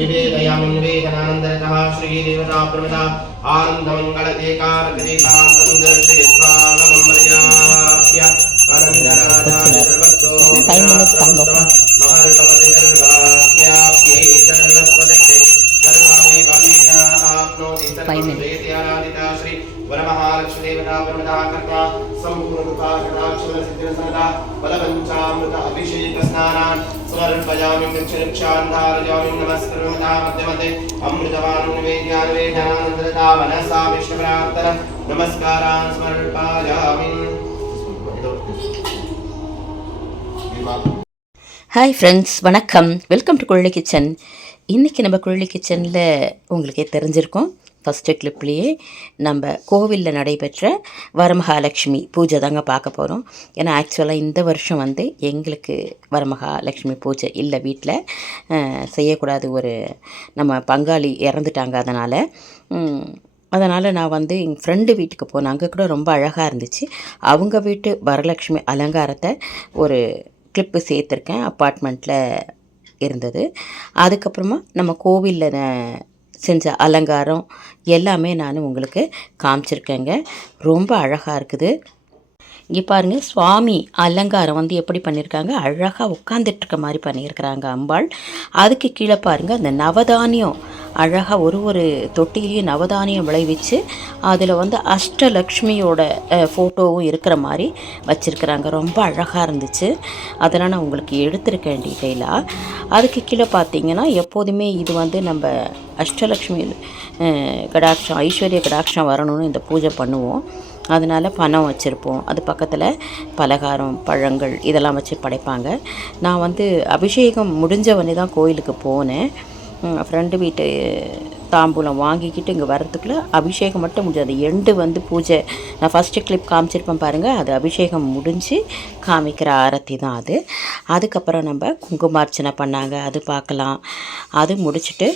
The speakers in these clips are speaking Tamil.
निवेदयामि निवेदनानन्दरतः श्रीदेवता प्रमदा आनन्दमङ्गलदेकारकदेकान्तं दर्शयित्वा नममर्याप्य अनन्तराजा सर्वतो महर्षवते सर्वास्याप्यै सर्वस्वदक्षे सर्वमे बलेन आप्नोति सर्ववेद्याराधिता श्री वरमहालक्ष्मी देवता प्रमदा कर्ता सम्पूर्ण कृपाकटाक्षरसिद्धिरसदा बलपञ्चामृत अभिषेक स्नानान् समर्पयामि गच्छान्धारयामि नमस्कृता मध्यमते अमृतवान् निवेद्यानवेदनानन्दरता मनसा विष्णुप्रार्थना नमस्कारान् समर्पयामि. ஹாய் ஃப்ரெண்ட்ஸ், வணக்கம். Welcome to Kuzhali kitchen. இன்றைக்கி நம்ம குழலி கிச்சனில் உங்களுக்கே தெரிஞ்சிருக்கோம், ஃபஸ்ட்டு கிளிப்லேயே நம்ம கோவிலில் நடைபெற்ற வரமகாலட்சுமி பூஜை தாங்க பார்க்க போகிறோம். ஏன்னா ஆக்சுவலாக இந்த வருஷம் எங்களுக்கு வரமகாலட்சுமி பூஜை இல்லை, வீட்டில் செய்யக்கூடாது, ஒரு நம்ம பங்காளி இறந்துட்டாங்க. அதனால் நான் எங்கள் ஃப்ரெண்டு வீட்டுக்கு போனேன். அங்கே கூட ரொம்ப அழகாக இருந்துச்சு. அவங்க வீட்டு வரலட்சுமி அலங்காரத்தை ஒரு கிளிப்பு சேர்த்துருக்கேன், அப்பார்ட்மெண்ட்டில் இருந்தது. அதுக்கப்புறமா நம்ம கோவிலில் செஞ்ச அலங்காரம் எல்லாமே நான் உங்களுக்கு காமிச்சிருக்கேங்க. ரொம்ப அழகாக இருக்குது. இங்கே பாருங்கள், சுவாமி அலங்காரம் எப்படி பண்ணியிருக்காங்க, அழகாக உட்காந்துட்ருக்க மாதிரி பண்ணியிருக்கிறாங்க அம்பாள். அதுக்கு கீழே பாருங்கள், அந்த நவதானியம் அழகாக ஒரு தொட்டிலையும் நவதானியம் விளைவிச்சு அதில் அஷ்டலக்ஷ்மியோட ஃபோட்டோவும் இருக்கிற மாதிரி வச்சுருக்கிறாங்க. ரொம்ப அழகாக இருந்துச்சு. அதெல்லாம் நான் உங்களுக்கு எடுத்திருக்கேன் டீட்டெயிலாக. அதுக்கு கீழே பார்த்தீங்கன்னா, எப்போதுமே இது நம்ம அஷ்டலக்ஷ்மி கடாட்சம், ஐஸ்வர்ய கடாட்சம் வரணும்னு இந்த பூஜை பண்ணுவோம். அதனால் பணம் வச்சுருப்போம். அது பக்கத்தில் பலகாரம், பழங்கள் இதெல்லாம் வச்சு படைப்பாங்க. நான் அபிஷேகம் முடிஞ்சவனே தான் கோயிலுக்கு போனேன். ஃப்ரெண்டு வீட்டு தாம்பூலம் வாங்கிக்கிட்டு இங்கே வர்றதுக்குள்ளே அபிஷேகம் மட்டும் முடிஞ்சது. எண்டு பூஜை நான் ஃபஸ்ட்டு கிளிப் காமிச்சிருப்பேன் பாருங்கள், அது அபிஷேகம் முடிஞ்சு காமிக்கிற ஆரத்தி தான் அது. அதுக்கப்புறம் நம்ம குங்குமார்ச்சனை பண்ணாங்க, அது பார்க்கலாம். அது முடிச்சுட்டு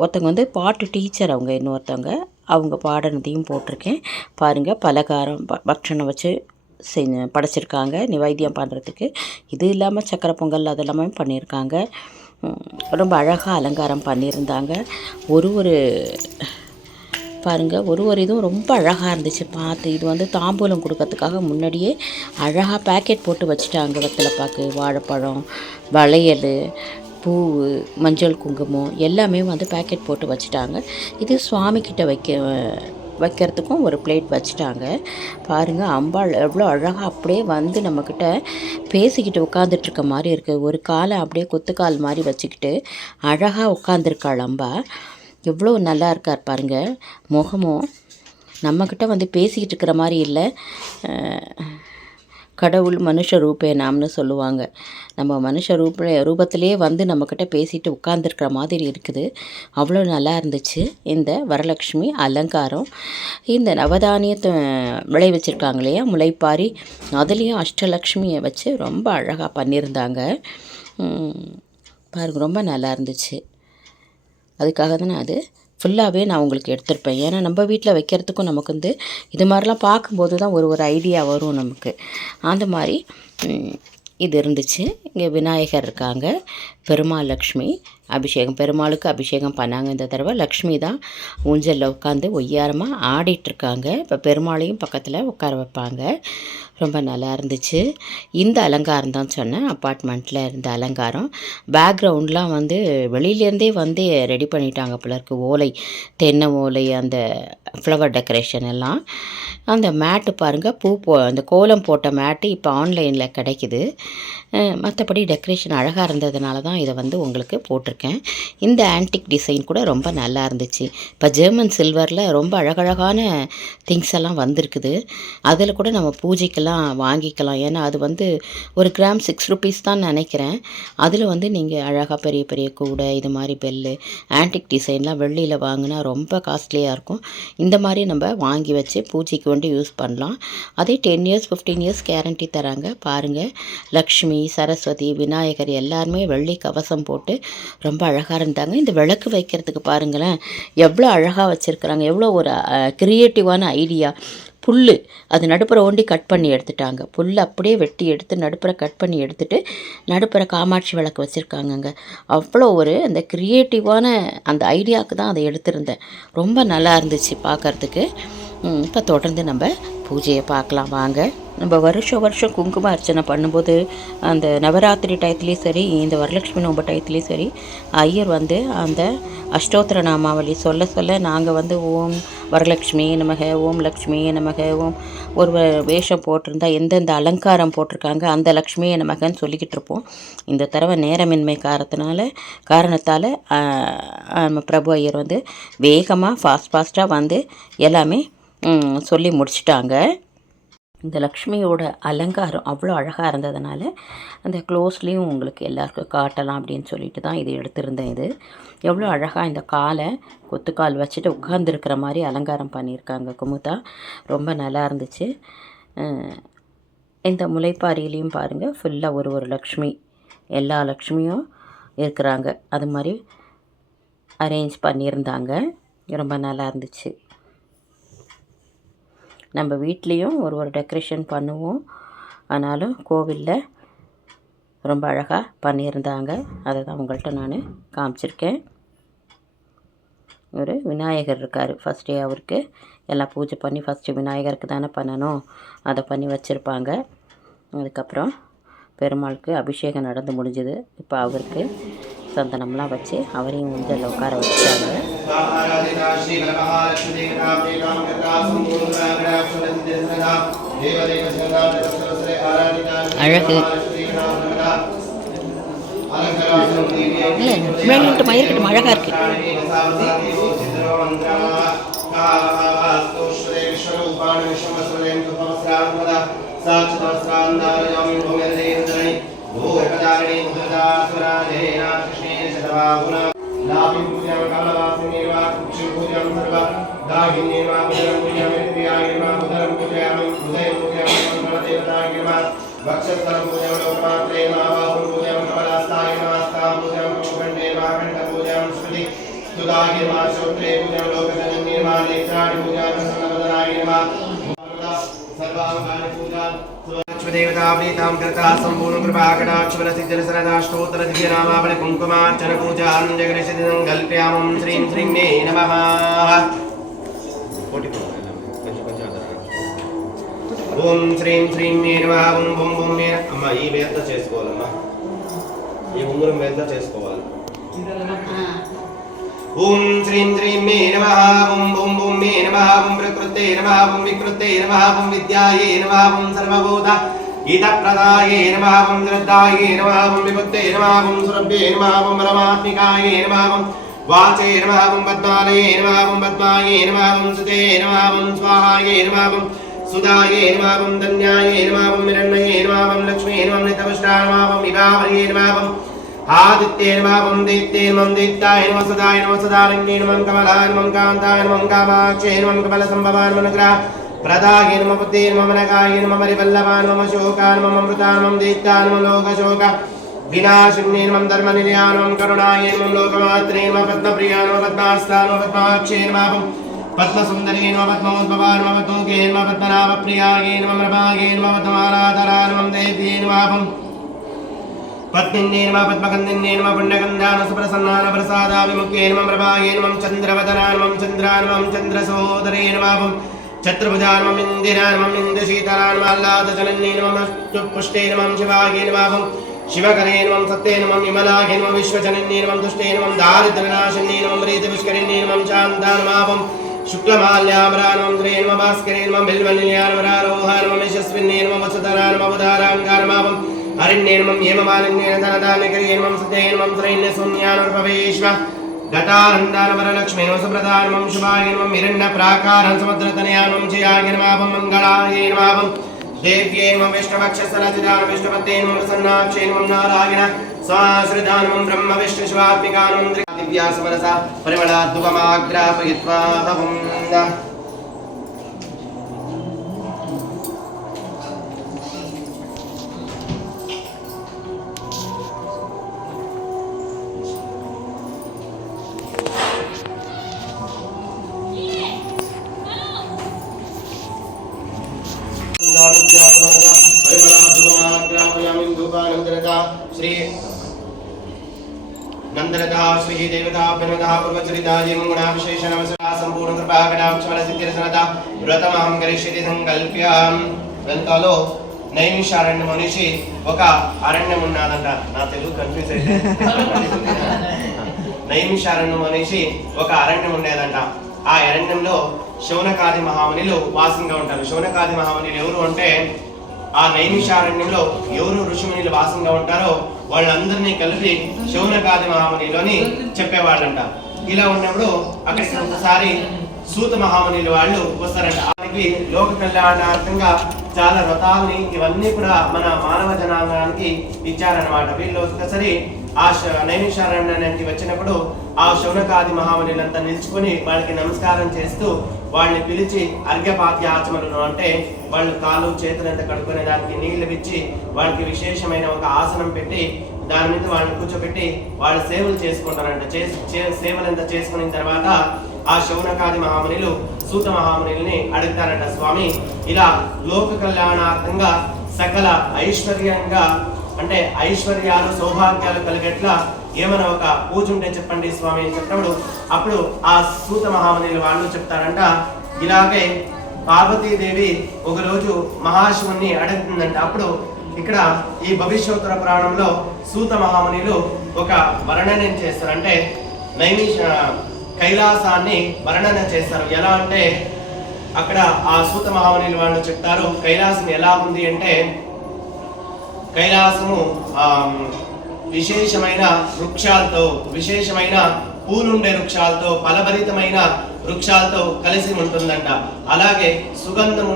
ஒருத்தவங்க பாட்டு டீச்சர், அவங்க இன்னொருத்தவங்க, அவங்க பாடினதையும் போட்டிருக்கேன் பாருங்கள். பலகாரம் பக்ஷணம் வச்சு படைச்சிருக்காங்க நிவேத்தியம் பண்ணுறதுக்கு. இது இல்லாமல் சக்கரை பொங்கல் அதெல்லாமே பண்ணியிருக்காங்க. ரொம்ப அழகாக அலங்காரம் பண்ணியிருந்தாங்க. ஒரு பாருங்கள், ஒரு இதுவும் ரொம்ப அழகாக இருந்துச்சு பார்த்து. இது தாம்பூலம் கொடுக்கறதுக்காக முன்னாடியே அழகாக பேக்கெட் போட்டு வச்சுட்டாங்க. வெத்தலைப்பாக்கு, வாழைப்பழம், வளையல், பூ, மஞ்சள், குங்குமம் எல்லாமே பேக்கெட் போட்டு வச்சுட்டாங்க. இது சுவாமிக்கிட்ட வைக்கிறதுக்கும் ஒரு பிளேட் வச்சுட்டாங்க. பாருங்கள், அம்பாள் எவ்வளோ அழகாக அப்படியே நம்மக்கிட்ட பேசிக்கிட்டு உட்காந்துட்ருக்க மாதிரி இருக்குது. ஒரு காலை அப்படியே கொத்துக்கால் மாதிரி வச்சுக்கிட்டு அழகாக உட்காந்துருக்காள் அம்பா. எவ்வளோ நல்லா இருக்கார் பாருங்கள். முகமும் நம்மக்கிட்ட பேசிக்கிட்டு இருக்கிற மாதிரி இல்லை, கடவுள் மனுஷ ரூபேனாம்னு சொல்லுவாங்க. நம்ம மனுஷ ரூபத்திலே நம்மக்கிட்ட பேசிட்டு உட்கார்ந்துருக்கிற மாதிரி இருக்குது. அவ்வளோ நல்லா இருந்துச்சு இந்த வரலட்சுமி அலங்காரம். இந்த நவதானியத்தை விளைவிச்சிருக்காங்க இல்லையா, முளைப்பாரி, அதுலேயும் அஷ்டலக்ஷ்மியை வச்சு ரொம்ப அழகாக பண்ணியிருந்தாங்க. பாருங்கள், ரொம்ப நல்லா இருந்துச்சு. அதுக்காக தான் அது ஃபுல்லாகவே நான் உங்களுக்கு எடுத்திருப்பேன். ஏன்னா நம்ம வீட்டில் வைக்கிறதுக்கும் நமக்கு இது மாதிரிலாம் பார்க்கும்போது தான் ஒரு ஐடியா வரும் நமக்கு. அந்த மாதிரி இது இருந்துச்சு. இங்கே விநாயகர் இருக்காங்க, பெருமாள், லக்ஷ்மி அபிஷேகம், பெருமாளுக்கு அபிஷேகம் பண்ணாங்க. இந்த தடவை லக்ஷ்மி தான் ஊஞ்சலில் உட்காந்து ஒய்யாரமாக ஆடிட்டுருக்காங்க. இப்போ பெருமாளையும் பக்கத்தில் உட்கார வைப்பாங்க. ரொம்ப நல்லா இருந்துச்சு. இந்த அலங்காரம் தான் சொன்னேன், அப்பார்ட்மெண்ட்டில் இருந்த அலங்காரம். பேக்ரவுண்ட்லாம் வெளியிலேருந்தே ரெடி பண்ணிட்டாங்க போல இருக்கு. ஓலை, தென்னை ஓலை, அந்த ஃப்ளவர் டெக்கரேஷன் எல்லாம். அந்த மேட்டு பாருங்கள், அந்த கோலம் போட்ட மேட்டு இப்போ ஆன்லைனில் கிடைக்குது. மற்றபடி டெக்கரேஷன் அழகாக இருந்ததுனால தான் இதை உங்களுக்கு போட்டிருக்கேன். இந்த ஆன்டிக் டிசைன் கூட ரொம்ப நல்லா இருந்துச்சு. இப்போ ஜெர்மன் சில்வரில் ரொம்ப அழகழகான திங்ஸ் எல்லாம் வந்திருக்குது. அதில் கூட நம்ம பூஜைக்கெல்லாம் வாங்கிக்கலாம். ஏன்னா அது ஒரு கிராம் 6 rupees தான் நினைக்கிறேன். அதில் நீங்கள் அழகாக பெரிய பெரிய கூடை, இது மாதிரி பெல்லு, ஆன்டிக் டிசைன்லாம் வெள்ளியில் வாங்கினா ரொம்ப காஸ்ட்லியாக இருக்கும். இந்த மாதிரி நம்ம வாங்கி வச்சு பூஜைக்கு யூஸ் பண்ணலாம். அதே 10 years 15 years கேரண்டி தராங்க. பாருங்கள், லக்ஷ்மி, சரஸ்வதி, விநாயகர் எல்லாருமே வெள்ளி கவசம் போட்டு ரொம்ப அழகாக இருந்தாங்க. இந்த விளக்கு வைக்கிறதுக்கு பாருங்களேன், எவ்வளோ அழகாக வச்சுருக்குறாங்க. எவ்வளோ ஒரு க்ரியேட்டிவான ஐடியா. புல் அது நடுப்புற ஓண்டி கட் பண்ணி எடுத்துட்டாங்க. புல் அப்படியே வெட்டி எடுத்து நடுப்புற கட் பண்ணி எடுத்துட்டு நடுப்புற காமாட்சி விளக்கு வச்சுருக்காங்கங்க. அவ்வளோ ஒரு அந்த க்ரியேட்டிவான அந்த ஐடியாவுக்கு தான் அதை எடுத்திருந்தேன். ரொம்ப நல்லா இருந்துச்சு பார்க்குறதுக்கு. இப்போ தொடர்ந்து நம்ம பூஜையை பார்க்கலாம் வாங்க. நம்ம வருஷம் குங்கும அர்ச்சனை பண்ணும்போது அந்த நவராத்திரி டயத்துலேயும் சரி, இந்த வரலட்சுமி நோம்பு டயத்துலேயும் சரி, ஐயர் வந்து அந்த அஷ்டோத்திர நாமாவளி சொல்ல நாங்கள் வந்து ஓம் வரலட்சுமி நமக, ஓம் லக்ஷ்மி நமக, ஓம் ஒரு வேஷம் போட்டிருந்தா எந்தெந்த அலங்காரம் போட்டிருக்காங்க அந்த லக்ஷ்மியை நமகன்னு சொல்லிக்கிட்டு இருப்போம். இந்த தடவை நேரமின்மை காரணத்தால் நம்ம பிரபு ஐயர் வந்து வேகமாக ஃபாஸ்ட்டாக வந்து எல்லாமே சொல்லி முடிச்சிட்டாங்க. இந்த லக்ஷ்மியோட அலங்காரம் அவ்வளோ அழகாக இருந்ததுனால அந்த க்ளோஸ்லேயும் உங்களுக்கு எல்லாருக்கும் காட்டலாம் அப்படின்னு சொல்லிட்டு தான் இது எடுத்திருந்தேன். இது எவ்வளோ அழகாக இந்த காலை கொத்துக்கால் வச்சுட்டு உட்கார்ந்துருக்கிற மாதிரி அலங்காரம் பண்ணியிருக்காங்க குமுதா. ரொம்ப நல்லா இருந்துச்சு. இந்த முளைப்பாரியிலையும் பாருங்கள் ஃபுல்லாக ஒரு லக்ஷ்மி, எல்லா லக்ஷ்மியும் இருக்கிறாங்க. அது மாதிரி அரேஞ்ச் பண்ணியிருந்தாங்க. ரொம்ப நல்லா இருந்துச்சு. நம்ம வீட்லேயும் ஒரு டெக்கரேஷன் பண்ணுவோம், ஆனாலும் கோவிலில் ரொம்ப அழகாக பண்ணியிருந்தாங்க. அதை தான் உங்கள்கிட்ட நான் காமிச்சிருக்கேன். ஒரு விநாயகர் இருக்கார். ஃபஸ்ட்டே அவருக்கு எல்லாம் பூஜை பண்ணி ஃபஸ்ட்டு விநாயகருக்கு தானே பண்ணணும், அதை பண்ணி வச்சுருப்பாங்க. அதுக்கப்புறம் பெருமாளுக்கு அபிஷேகம் நடந்து முடிஞ்சுது. இப்போ அவருக்கு சந்தனம்லாம் வச்சு அவரையும் ஊஞ்சலில் உட்கார வச்சுட்டாங்க. அழகு இல்லை, மேலிட்டு மயிர்கிட்ட அழகாக இருக்கு. देवताप्रीतां कर्ता सम्पूर्ण कृपाकटाक्षबलसिद्धिरसरदाष्टोत्तर दिव्यनामावली कुङ्कुमार्चन पूजां जगदीशदिनं कल्पयामं श्रीं श्रीं मे नमः. ఓం శ్రీం శ్రీం మే నమః. ఓం బుం బుం మే. అమ్మ ఈ వేంత చేసుకోవాలమ్మా, ఈ ఉంగరం వేంత చేసుకోవాలి. ఓం శ్రీం శ్రీం మే నమః. ఓం బుం బుం మే నమః. ఓం ప్రకృతే నమః. ఓం వికృతే నమః. ఓం విద్యాయే నమః. ఓం సర్వభూత హితప్రదాయే నమః. ఓం శ్రద్ధాయే నమః. ఓం విభుక్తే నమః. ఓం సురభ్యే నమః. ఓం పరమాత్మికాయే నమః. ఓం వాచే నమః. ఓం పద్మాలయే నమః. ఓం పద్మాయే నమః. ఓం సుతే నమః. ఓం స్వాహాయే నమః. ఓం सुदाये नमः. ओं धन्याये नमः. ओं हिरण्मये नमः. ओं लक्ष्मी नमः. नितपुष्टाय नमः. ओं विभावर्ये नमः. ओं आदित्ये नमः. ओं दैत्ये नमः. दैत्याय नमः. सदाय नमः. सदारण्ये नमः. कमलाय नमः. कान्ताय नमः. कामाक्षये नमः. कमलसम्भवाय नमः. अनुग्रह प्रदाय नमः. बुद्धे नमः. मनकाय नमः. परिवल्लभाय नमः. शोकाय नमः. अमृताय नमः. दैत्याय नमः. लोकशोक विनाशिन्ये नमः. धर्मनिलयाय नमः. करुणाय नमः. लोकमात्रे नमः. पद्मप्रियाय नमः. पद्मास्ताय नमः. पद्माक्षये नमः. पद्मसुन्दरी नमः. पद्मोद्भवाय नमः. पद्मोगे नमः. पद्मनाभप्रियायै नमः. प्रभागे नमः. पद्ममालाधराय नमः. देव्यै नमः. पद्मिन्ये नमः. पद्मगन्धिन्ये नमः. पुण्यगन्धानसुप्रसन्नान प्रसादाभिमुख्ये नमः. प्रभागे नमः. चन्द्रवदनाय नमः. चन्द्राय नमः. चन्द्रसोदरे नमः. छत्रभुजाय नमः. इन्दिराय नमः. इन्दुशीतलाय नमः. आह्लादजनन्ये नमः. पुष्टे नमः. शिवागे नमः. शिवकरे नमः. सत्ये नमः. विमलागे नमः. विश्वजनन्ये नमः. दुष्टे नमः. दारिद्र्यनाशिन्ये नमः. प्रीतिपुष्करिण्ये नमः. शान्ताय नमः. शुक्लमाल्याम्बराय नमः. द्वे नमः. भास्करे नमः. बिल्वनिलयाय नमः. आरोहाय नमः. यशस्विन्ये नमः. वसुधराय नमः. उदाराङ्गाय नमः. हरिण्ये नमः. हेममालिन्ये धनदानकरे नमः. सत्ये नमः. त्रैण्यशून्यानुर्भवेश्व गतानन्दाय नमः. वरलक्ष्मी नमः. सुप्रदाय नमः. शुभाय नमः. हिरण्यप्राकाराय समुद्रतनयाय नमः. जयाय नमः. मङ्गलाय नमः. देव्ये नमः. विष्णुवक्षस्थलजिताय नमः. विष्णुपत्ये नमः. प्रसन्नाक्षये नमः. नारायण स्वाश्रिताय नमः. ब्रह्म विष्णु शिवात्मिकाय नमः. दिव्या समरसा परिमलाद्भुतमाग्रापयित्वा हवम्. श्री नंदरता श्री देवता प्रणता पूर्वचरिता जीवगुणा विशेषणवसरा संपूर्ण कृपा कटाक्षबल सिद्धिरसनता व्रतमहं करिष्यति संकल्प्य ग्రంథాలో నైమిషారణ్యం అనేసి ఒక అరణ్యం ఉన్నదంట. నా తెలుగు కన్ఫ్యూజ్ అయితే నైమిషారణ్యం అనేసి ఒక అరణ్యం ఉండేదంట. ఆ అరణ్యంలో శౌనకాది మహామునిలు వాసంగా ఉంటారు. శౌనకాది మహామునిలు ఎవరు అంటే ఆ నైమిషారణ్యంలో ఎవరు ఋషిమునిలు వాసంగా ఉంటారో వాళ్ళందరినీ కలిపి శౌనకాది మహామునిలు అని చెప్పేవాళ్ళంట. ఇలా ఉన్నప్పుడు అక్కడికి ఒకసారి సూత మహామునిలు వాళ్ళు వస్తారంట. ఆయనకి లోక కళ్యాణార్థంగా చాలా వ్రతాలని ఇవన్నీ కూడా మన మానవ జనాంగానికి ఇచ్చారనమాట. వీళ్ళు ఒకసారి ఆ నైమిషారణ్యానికి వచ్చినప్పుడు ఆ శౌనకాది మహామునిలంతా నిలుచుకొని వాళ్ళకి నమస్కారం చేస్తూ వాళ్ళని పిలిచి అర్ఘ్యపాత్యాచమలను అంటే వాళ్ళు కాళ్ళు చేతులంతా కడుక్కునే దానికి నీళ్లు ఇచ్చి వాళ్ళకి విశేషమైన ఒక ఆసనం పెట్టి దాని మీద వాళ్ళని కూర్చోబెట్టి వాళ్ళు సేవలు చేసుకుంటారంట. సేవలంతా చేసుకున్న తర్వాత ఆ శౌనకాది మహామునిలు సూత మహామునిల్ని అడుగుతారంట, స్వామి ఇలా లోక కళ్యాణార్థంగా సకల ఐశ్వర్యంగా అంటే ఐశ్వర్యాలు సౌభాగ్యాలు కలిగేట్లా ఏమైనా ఒక పూజ ఉంటే చెప్పండి స్వామి అని చెప్పినప్పుడు అప్పుడు ఆ సూత మహామునిలు వాళ్ళు చెప్తారంట, ఇలాగే పార్వతీదేవి ఒకరోజు మహాశివుణ్ణి అడుగుతుందంట. అప్పుడు ఇక్కడ ఈ భవిష్యోత్తర పురాణంలో సూత మహామునిలు ఒక వర్ణనం చేస్తారు. అంటే కైలాసాన్ని వర్ణన చేస్తారు. ఎలా అంటే అక్కడ ఆ సూత మహామునిలు వాళ్ళు చెప్తారు కైలాసం ఎలా ఉంది అంటే కైలాసము విశేషమైన వృక్షాలతో విశేషమైన పూలుండే వృక్షాలతో ఫలభరితమైన వృక్షాలతో కలిసి ఉంటుందంట. అలాగే సుగంధం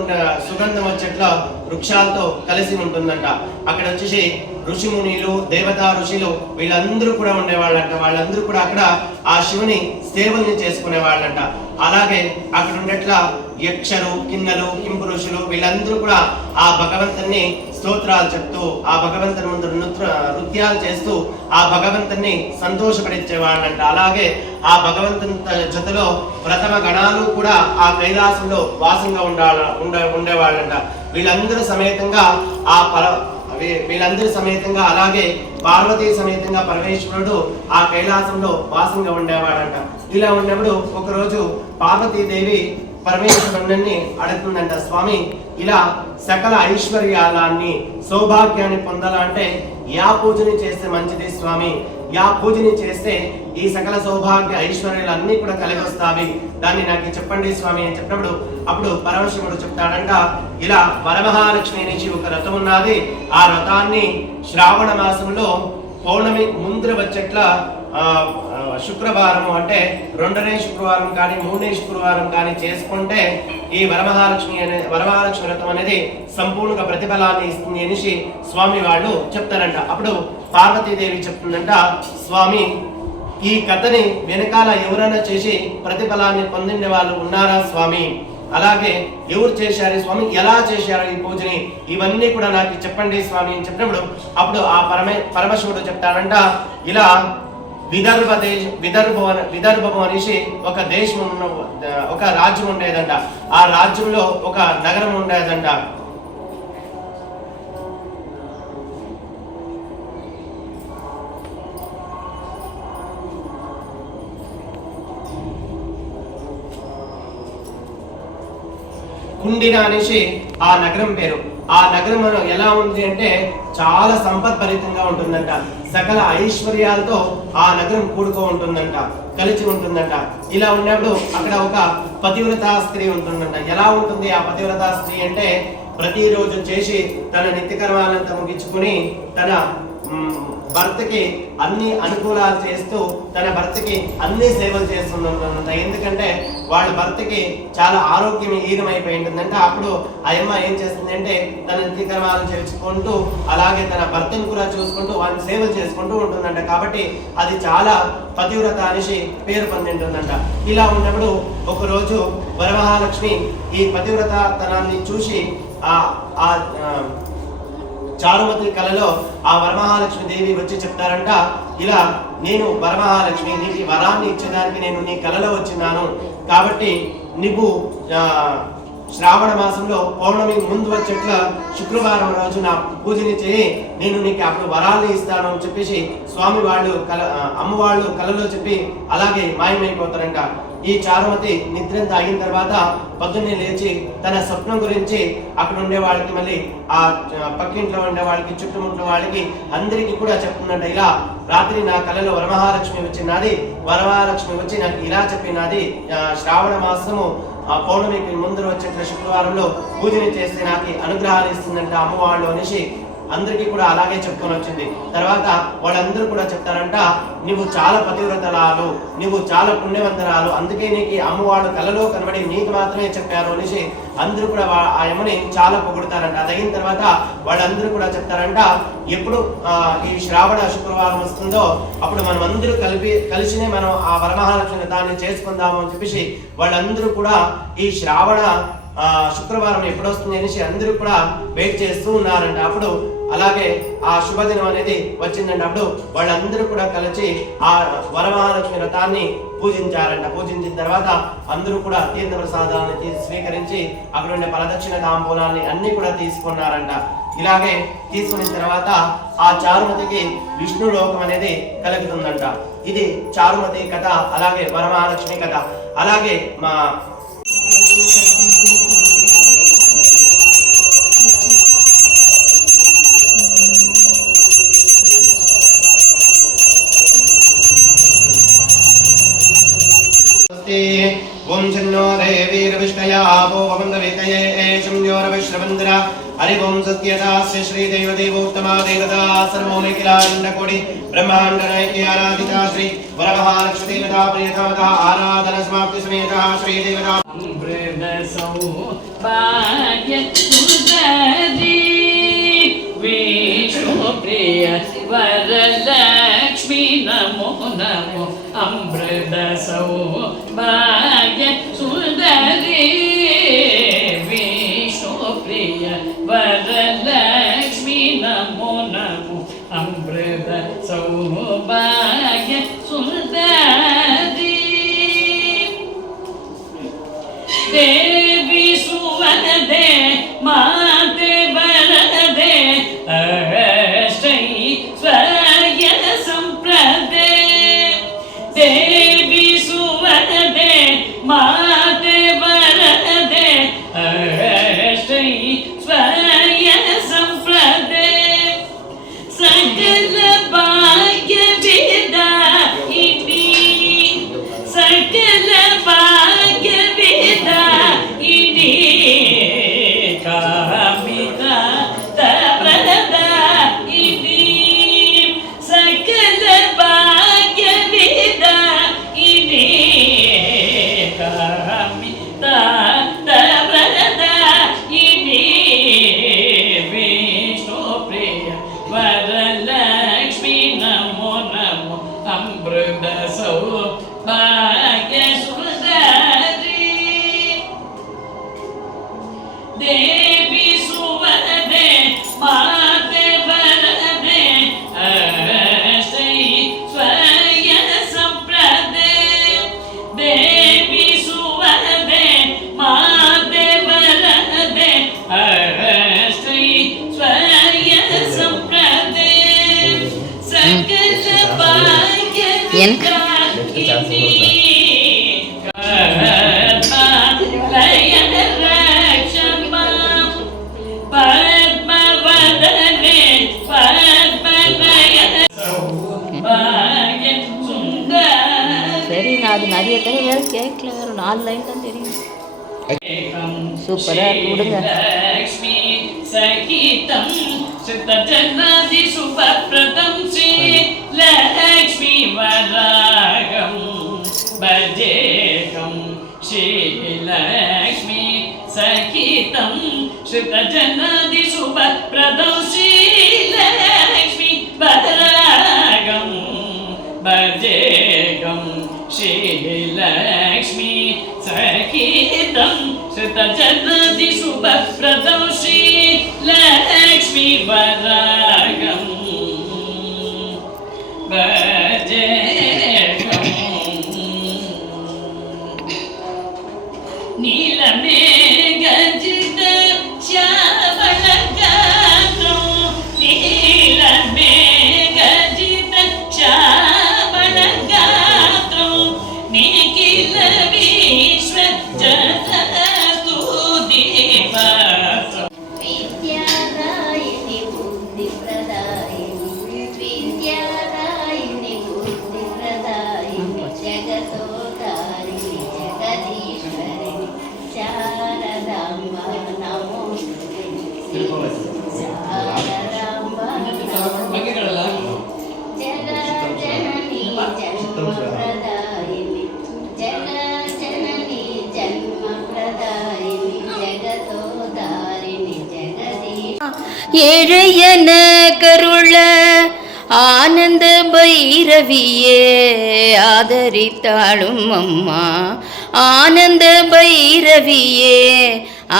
వచ్చేట్ల వృక్షాలతో కలిసి ఉంటుందంట. అక్కడ వచ్చేసి ఋషిమునిలు దేవతా ఋషులు వీళ్ళందరూ కూడా ఉండేవాళ్ళంట. వాళ్ళందరూ కూడా అక్కడ ఆ శివుని సేవల్ని చేసుకునే వాళ్ళంట. అలాగే అక్కడ ఉండేట్ల యక్షలు కిన్నలు కింపు ఋషులు వీళ్ళందరూ కూడా ఆ భగవంతుని స్తోత్రాలు చెప్తూ ఆ భగవంతుని ముందు నృత్యాలు చేస్తూ ఆ భగవంతుని సంతోషపడిచ్చే వాళ్ళంట. అలాగే ఆ భగవంతుని జతలో ప్రథమ గణాలు కూడా ఆ కైలాసంలో వాసంగా ఉండేవాళ్ళంట. వీళ్ళందరూ సమేతంగా అలాగే పార్వతీ సమేతంగా పరమేశ్వరుడు ఆ కైలాసంలో వాసంగా ఉండేవాడంట. ఇలా ఉన్నప్పుడు ఒకరోజు పార్వతీదేవి పరమేశ్వరుని అడుగుతుందంట, స్వామి ఇలా సకల ఐశ్వర్యాలన్నీ సౌభాగ్యాన్ని పొందాలంటే యా పూజని చేస్తే మంచిది స్వామి, యా పూజని చేస్తే ఈ సకల సౌభాగ్య ఐశ్వర్యాలు అన్ని కూడా కలిగి వస్తావి, దాన్ని నాకు చెప్పండి స్వామి అని చెప్పినప్పుడు అప్పుడు పరమశివుడు చెప్తాడంట, ఇలా వరమహాలక్ష్మి నుంచి ఒక వ్రతం ఉన్నది. ఆ వ్రతాన్ని శ్రావణ మాసంలో పౌర్ణమి ముందు వచ్చేట్ల శుక్రవారం అంటే 2వ శుక్రవారం కానీ 3వ శుక్రవారం కానీ చేసుకుంటే ఈ వరమహాలక్ష్మి వ్రతం అనేది సంపూర్ణంగా ప్రతిఫలాన్ని ఇస్తుంది అనేసి స్వామి వాళ్ళు చెప్తారంట. అప్పుడు పార్వతీదేవి చెప్తుందంట, స్వామి ఈ కథని వెనకాల ఎవరైనా చేసి ప్రతిఫలాన్ని పొందిన వాళ్ళు ఉన్నారా స్వామి, అలాగే ఎవరు చేశారు స్వామి, ఎలా చేశారు ఈ పూజని, ఇవన్నీ కూడా నాకు చెప్పండి స్వామి అని చెప్పినప్పుడు అప్పుడు ఆ పరమశివుడు చెప్తాడంట, ఇలా విదర్భం అనేసి ఒక దేశం ఒక రాజ్యం ఉండేదంట. ఆ రాజ్యంలో ఒక నగరం ఉండేదంట. కుండిన అనేసి ఆ నగరం పేరు. ఆ నగరం ఎలా ఉంది అంటే చాలా సంపద్భరితంగా ఉంటుందంట. సకల ఐశ్వర్యాలతో ఆ నగరం కూడుకో ఉంటుందంట, కలిసి ఉంటుందంట. ఇలా ఉన్నప్పుడు అక్కడ ఒక పతివ్రతా స్త్రీ ఉంటుందంట. ఎలా ఉంటుంది ఆ పతివ్రతా స్త్రీ అంటే ప్రతిరోజు చేసి తన నిత్యకర్మాలంతా ముగించుకుని తన భర్తకి అన్ని అనుకూలాలు చేస్తూ తన భర్తకి అన్ని సేవలు చేస్తుందంట. ఎందుకంటే వాళ్ళ భర్తకి చాలా ఆరోగ్యం హీనమైపోయి ఉంటుందంటే అప్పుడు ఆ అమ్మ ఏం చేస్తుందంటే తన నిత్యకర్మాలను చేసుకుంటూ అలాగే తన భర్తను కూడా చూసుకుంటూ వాళ్ళని సేవలు చేసుకుంటూ ఉంటుందంట. కాబట్టి అది చాలా పతివ్రత అనేసి పేరు పొందింటుందంట. ఇలా ఉన్నప్పుడు ఒకరోజు వరమహాలక్ష్మి ఈ పతివ్రత తనాన్ని చూసి ఆ చారుమతి కళలో ఆ వరమహాలక్ష్మి దేవి వచ్చి చెప్తారంట, ఇలా నేను వరమహాలక్ష్మి నీకు వరాన్ని ఇచ్చేదానికి నేను నీ కళలో వచ్చినాను, కాబట్టి నువ్వు శ్రావణ మాసంలో పౌర్ణమి ముందు వచ్చేట్ల శుక్రవారం రోజు నా పూజని చేయి, నేను నీకు అప్పుడు వరాలు ఇస్తాను అని చెప్పేసి స్వామి వాళ్ళు అమ్మవాళ్ళు కలలో చెప్పి అలాగే మాయమైపోతారంట. ఈ చారుమతి నిద్రంతా అయిన తర్వాత పొద్దున్నే లేచి తన స్వప్నం గురించి అక్కడ ఉండే వాళ్ళకి, మళ్ళీ ఆ పక్కింట్లో ఉండే వాళ్ళకి, చుట్టుముట్టిన వాళ్ళకి అందరికీ కూడా చెప్తుందంట, ఇలా రాత్రి నా కలలో వరమహాలక్ష్మి వచ్చినది, వరమహాలక్ష్మి వచ్చి నాకు ఇలా చెప్పినది, శ్రావణ మాసము పౌర్ణమికి ముందు వచ్చే శుక్రవారంలో పూజని చేస్తే నాకు అనుగ్రహాలు ఇస్తుందంట అమ్మవాళ్ళు అనేసి అందరికీ కూడా అలాగే చెప్పుకొని వచ్చింది. తర్వాత వాళ్ళందరూ కూడా చెప్తారంట, నువ్వు చాలా పతివ్రతరాలు, నువ్వు చాలా పుణ్యవంతరాలు, అందుకే నీకు అమ్మవాళ్ళు కలలో కనబడి నీకు మాత్రమే చెప్పారు అనేసి అందరూ కూడా ఆ అమ్మని చాలా పొగుడతారంట. అది అయిన తర్వాత వాళ్ళందరూ కూడా చెప్తారంట, ఎప్పుడు ఈ శ్రావణ శుక్రవారం వస్తుందో అప్పుడు మనం అందరూ కలిసినే మనం ఆ వరమహాలక్ష్మి వ్రతాన్ని చేసుకుందాము అని చెప్పేసి వాళ్ళందరూ కూడా ఈ శ్రావణ శుక్రవారం ఎప్పుడు వస్తుంది అనేసి అందరూ కూడా వెయిట్ చేస్తూ ఉన్నారంట. అప్పుడు అలాగే ఆ శుభదినం అనేది వచ్చిందంటే అప్పుడు వాళ్ళందరూ కూడా కలిసి ఆ వరమహాలక్ష్మి వ్రతాన్ని పూజించారంట. పూజించిన తర్వాత అందరూ కూడా తీర్థ ప్రసాదాన్ని స్వీకరించి అక్కడ ఉండే ప్రదక్షిణ తాంబూలాన్ని అన్ని కూడా తీసుకున్నారంట. ఇలాగే తీసుకున్న తర్వాత ఆ చారుమతికి విష్ణు లోకం అనేది కలుగుతుందంట. ఇది చారుమతి కథ, అలాగే వరమహాలక్ష్మి కథ. అలాగే మా ఓం శన్నో దేవీర్విష్ణయా ఆపో వవందవేతయే ఏషం యోరవిశ్రవందర హరి ఓం సత్యదాస్య శ్రీదేవదేవోత్తమా దేవతా సర్వోనిఖిలాండకోటి బ్రహ్మాండ నాయకి ఆరాధితా శ్రీ వరమహాలక్ష్మి దేవతా ప్రియతమతా ఆరాధన సమాప్తి సమేత శ్రీదేవతా ప్రియ వరలక్ష్మి నమో నమో అమృత సౌభాగ్య సుందరి విష్ణు ప్రియ వరలక్ష్మి నమో నమో అమృత సౌభాగ్య సుందరి దేవి సువనదే మాతే వరదే దేవి సువరదే మాతే వరదే అష్టై స్వయ సంప్రదే సకల భాగ్య విదాయిని సకల భాగ్య విదాయిని కామిత ప్రదాయిని సకల భాగ్య విదాయిని కామిత ప్రదాయిని విష్ణు ప్రియ వరలక్ష్మి నమో నమో అమృత సౌభాగ్య సుందరి దేవి సువరదే మాతే వరదే అష్టై స్వయ సంప్రదే దేవి సువరదే మాతే వరదే అష్టై స్వయ సంప్రదే సకల భాగ్య విదాయిని சரி, நான் அது நிறைய தடவை வேறு கேட்கல, வேறு 4 லைன் தான் தெரியும். சூப்பராக விடுங்க. லக்ஷ்மி சகிதம் சித்தஜனாதி சுபப்ரதம் ஸ்ரீ லக்ஷ்மி வராகம் பஜேகம் ஸ்ரீ லக்ஷ்மி சகிதம் சித்தஜனாதி சுபப்ரதம் ஸ்ரீ லக்ஷ்மி வராகம் భజేగం శ్రీలక్ష్మీ సఖీతం శతజనది శుభప్రదం శ్రీలక్ష్మీ వరాగం భజేగం నీలమేఘ ஏழையன கருள ஆனந்த பைரவியே ஆதரித்தாளும் அம்மா, ஆனந்த பைரவியே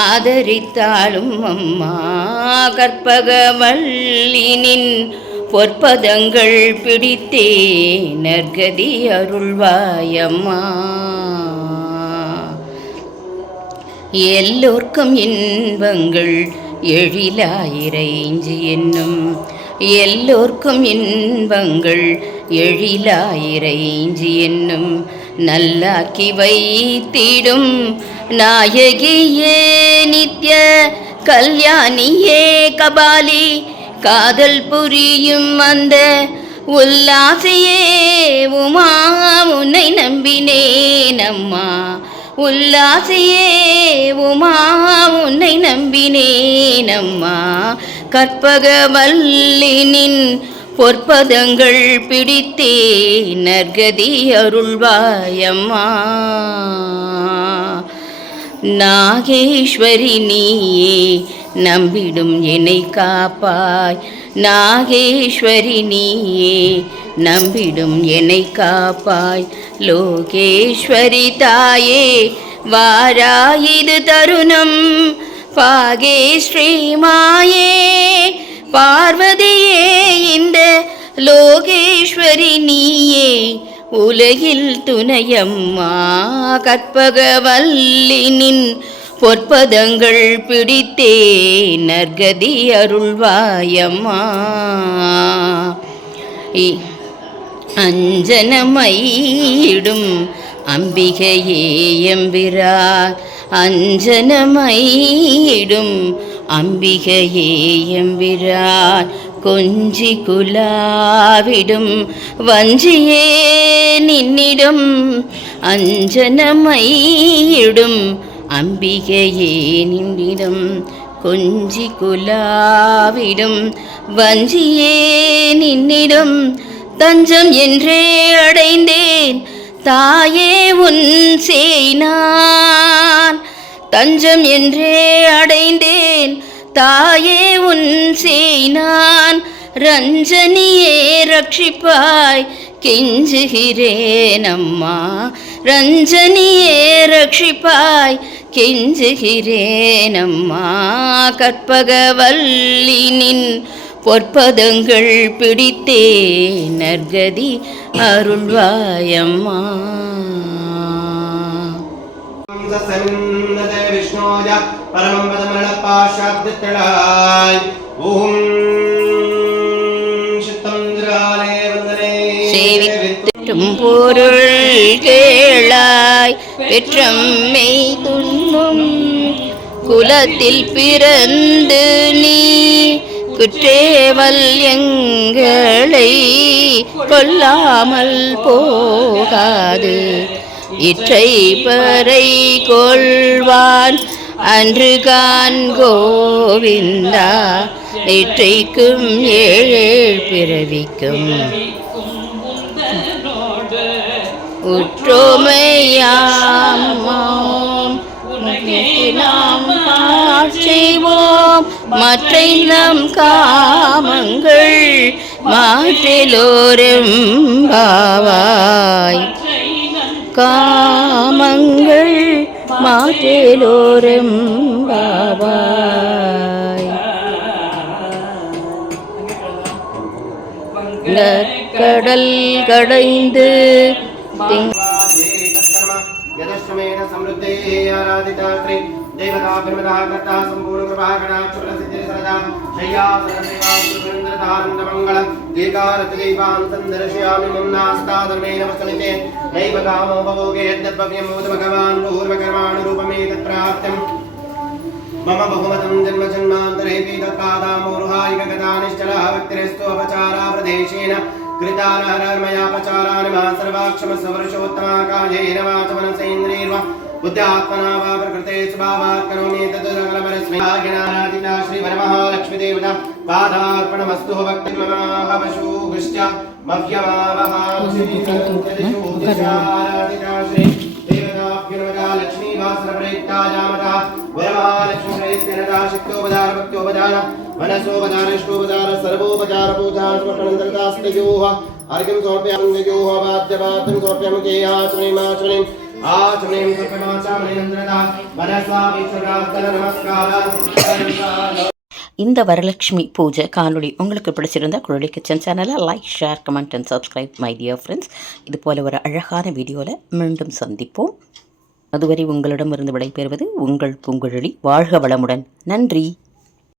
ஆதரித்தாளும் அம்மா. கற்பகவல்லினின் பொற்பதங்கள் பிடித்தே நற்கதி அருள்வாயம்மா. எல்லோர்க்கும் இன்பங்கள் எழிலாயிரைஞ்சி என்னும், எல்லோர்க்கும் இன்பங்கள் எழிலாயிரைஞ்சி என்னும் நல்லாக்கி வைத்திடும் நாயகியே நித்ய கல்யாணியே கபாலி காதல் புரியும் அந்த உல்லாசியே உமா உன்னை நம்பினேன் அம்மா. உல்லாசியே உமா உன்னை நம்பினேன் அம்மா. கற்பகவல்லினின் பொற்பதங்கள் பிடித்தே நற்கதி அருள்வாயம்மா. நாகேஸ்வரி நீயே நம்பிடும் என்னை காப்பாய், நாகேஸ்வரி நீயே நம்பிடும் என்னை காப்பாய். லோகேஸ்வரி தாயே வாராயிது தருணம், பாகே ஸ்ரீமாயே பார்வதியே இந்த லோகேஸ்வரி நீயே உலகில் துணையம்மா. கற்பகவல்லினின் பொற்பதங்கள் பிடித்தே நற்கதி அருள்வாயம்மா. அஞ்சனமையிடும் அம்பிகையே எம்பிரார், அஞ்சனமையிடும் அம்பிகையே எம்பிரார். கொஞ்சி குலாவிடும் வஞ்சியே நின்னிடும், அஞ்சனமையிடும் அம்பிகையே நின்னிடும். கொஞ்சி குலாவிடும் வஞ்சியே நின்னிடும். தஞ்சம் என்றே அடைந்தேன் தாயே உன் சேனான், தஞ்சம் என்றே அடைந்தேன் தாயே உன் சேனான். ரஞ்சனியே ரட்சிப்பாய் கெஞ்சுகிறேன் அம்மா, ரஞ்சனியே ரட்சிப்பாய் கெஞ்சுகிறேன் அம்மா. கற்பகவல்லினின் பொற்பதங்கள் பிடித்தே நற்கதி அருள்வாயம்மா. விஷ்ணோய பரமம் பதமலப்பாஷாப்தித்தளாய் ஓம் சித்தந்திராலே வந்தனே சேவித்தும் பொருள் கேளாய் பெற்றம்மை துண்ணும் குலத்தில் பிறந்து நீ குற்றேவல் எங்களை கொல்லாமல் போகாது. இற்றை பறை கொள்வான் அன்று கான் கோவிந்தா, இற்றைக்கும் ஏழேழ் பிறவிக்கும் உற்றோமையாம் நாம் செய்வோம். மற்றை நம் காமங்கள் மாற்றிலோரும் பாவாய், காமங்கள் மாற்றிலோரும் பாவாய். கடல் கடைந்து यदश्रमेण समृद्धे आराधिता श्री देवता ब्रह्मदा कर्ता संपूर्ण कृपाकटाक्ष प्रसिद्धि सरदा शय्यासनदेवा सुरेन्द्रधारन्दमङ्गल दीर्घारतिदीपान्तं दर्शयामि मम नास्ताधर्मेण वसनिते नैव कामो भवोगे यद्यद्भव्यं मोद भगवान् पूर्वकर्माणुरूपमेतत्प्राप्त्यम् मम बहुमतं जन्म जन्मान्तरेऽपि तत्पादामोरुहायिकगता निश्चलः भक्तिरस्तु अपचारा प्रदेशेन कृतारहरमयापचाराणि मा सर्वाक्षमस्वर्षोत्तमाकायेन वाचमनसेन्द्रियर्वा बुद्ध्यात्मना वा प्रकृते स्वभावात् करोमि तत् सकलपरस्मै ज्ञानाराधिता श्रीवरमः महालक्ष्मी देवता पादार्पणमस्तु भक्तिर्ममाहवशो गुश्च मह्यमावहाश्री देवताभ्युर्वदा लक्ष्मी वासरप्रेत्तायामता वयमालक्ष्मीप्रेस्तेनदा शक्तोपदार भक्तोपदार मनसोपदार इष्टोपदार सर्वोपचार पूजा समर्पणन्तर्गास्तयोः अर्घ्यं समर्पयामयोः वाद्यवाद्यं समर्पयामि आचमनीमाचमनीं आचमनीं समर्पयामाचमनीन्द्रदा मनसा विश्वरात्तर नमस्काराः இந்த வரலட்சுமி பூஜை காணொளி உங்களுக்கு பிடிச்சிருந்தா குழலி கிச்சன் சேனலை like share comment and subscribe my dear friends. இது போல் ஒரு அழகான வீடியோவில் மீண்டும் சந்திப்போம். அதுவரை உங்களிடமிருந்து விடைபெறுவது உங்கள் பூங்குழலி. வாழ்க வளமுடன். நன்றி.